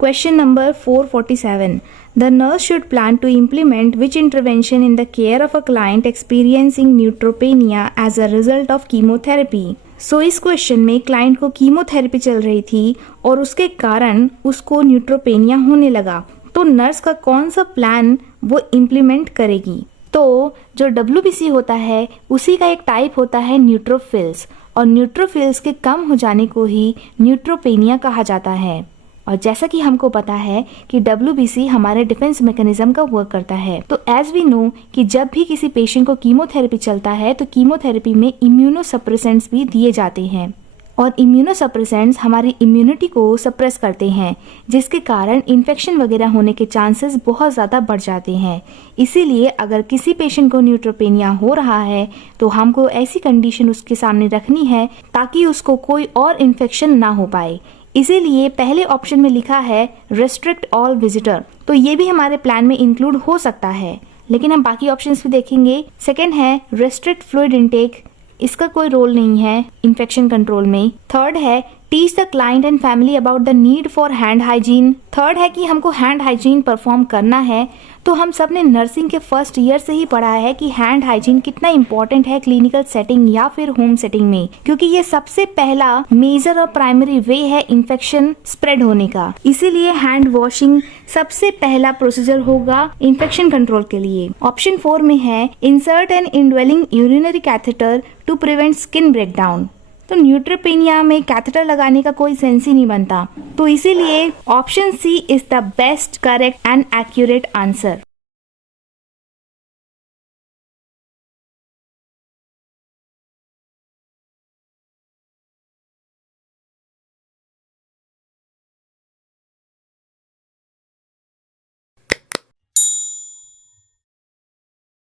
Question number 447. The nurse should plan to implement which intervention in the care of a client experiencing neutropenia as a result of chemotherapy? So इस question में client को chemotherapy चल रही थी और उसके कारण उसको न्यूट्रोपेनिया होने लगा, तो नर्स का कौन सा प्लान वो इम्प्लीमेंट करेगी? तो जो WBC होता है उसी का एक टाइप होता है न्यूट्रोफिल्स, और न्यूट्रोफिल्स के कम हो जाने को ही न्यूट्रोपेनिया कहा जाता है। और जैसा कि हमको पता है कि WBC हमारे डिफेंस मैकेनिज्म का वर्क करता है, तो एज वी नो कि जब भी किसी पेशेंट को कीमोथेरेपी चलता है तो कीमोथेरेपी में इम्यूनोसप्रेसेंट्स भी दिए जाते हैं, और इम्यूनोसप्रेसेंट्स हमारी इम्यूनिटी को सप्रेस करते हैं, जिसके कारण इन्फेक्शन वगैरह होने के चांसेस बहुत ज़्यादा बढ़ जाते हैं। इसीलिए अगर किसी पेशेंट को न्यूट्रोपेनिया हो रहा है तो हमको ऐसी कंडीशन उसके सामने रखनी है ताकि उसको कोई और इन्फेक्शन ना हो पाए। इसीलिए पहले ऑप्शन में लिखा है रेस्ट्रिक्ट ऑल विजिटर, तो ये भी हमारे प्लान में इंक्लूड हो सकता है, लेकिन हम बाकी ऑप्शंस भी देखेंगे। सेकेंड है रेस्ट्रिक्ट फ्लूइड इनटेक, इसका कोई रोल नहीं है इन्फेक्शन कंट्रोल में। थर्ड है teach the client and family about the need for hand hygiene. Third है कि हमको हैंड हाइजीन परफॉर्म करना है, तो हम सब ने नर्सिंग के फर्स्ट ईयर से ही पढ़ा है कि हैंड हाइजीन कितना इंपॉर्टेंट है क्लिनिकल सेटिंग या फिर होम सेटिंग में, क्योंकि ये सबसे पहला मेजर और प्राइमरी वे है इन्फेक्शन स्प्रेड होने का। इसीलिए हैंड वॉशिंग सबसे पहला प्रोसीजर होगा इन्फेक्शन कंट्रोल के लिए। ऑप्शन 4 में है insert an indwelling urinary catheter to prevent skin breakdown. तो न्यूट्रोपेनिया में कैथेटर लगाने का कोई सेंस ही नहीं बनता, तो इसीलिए option C is the best correct and accurate answer.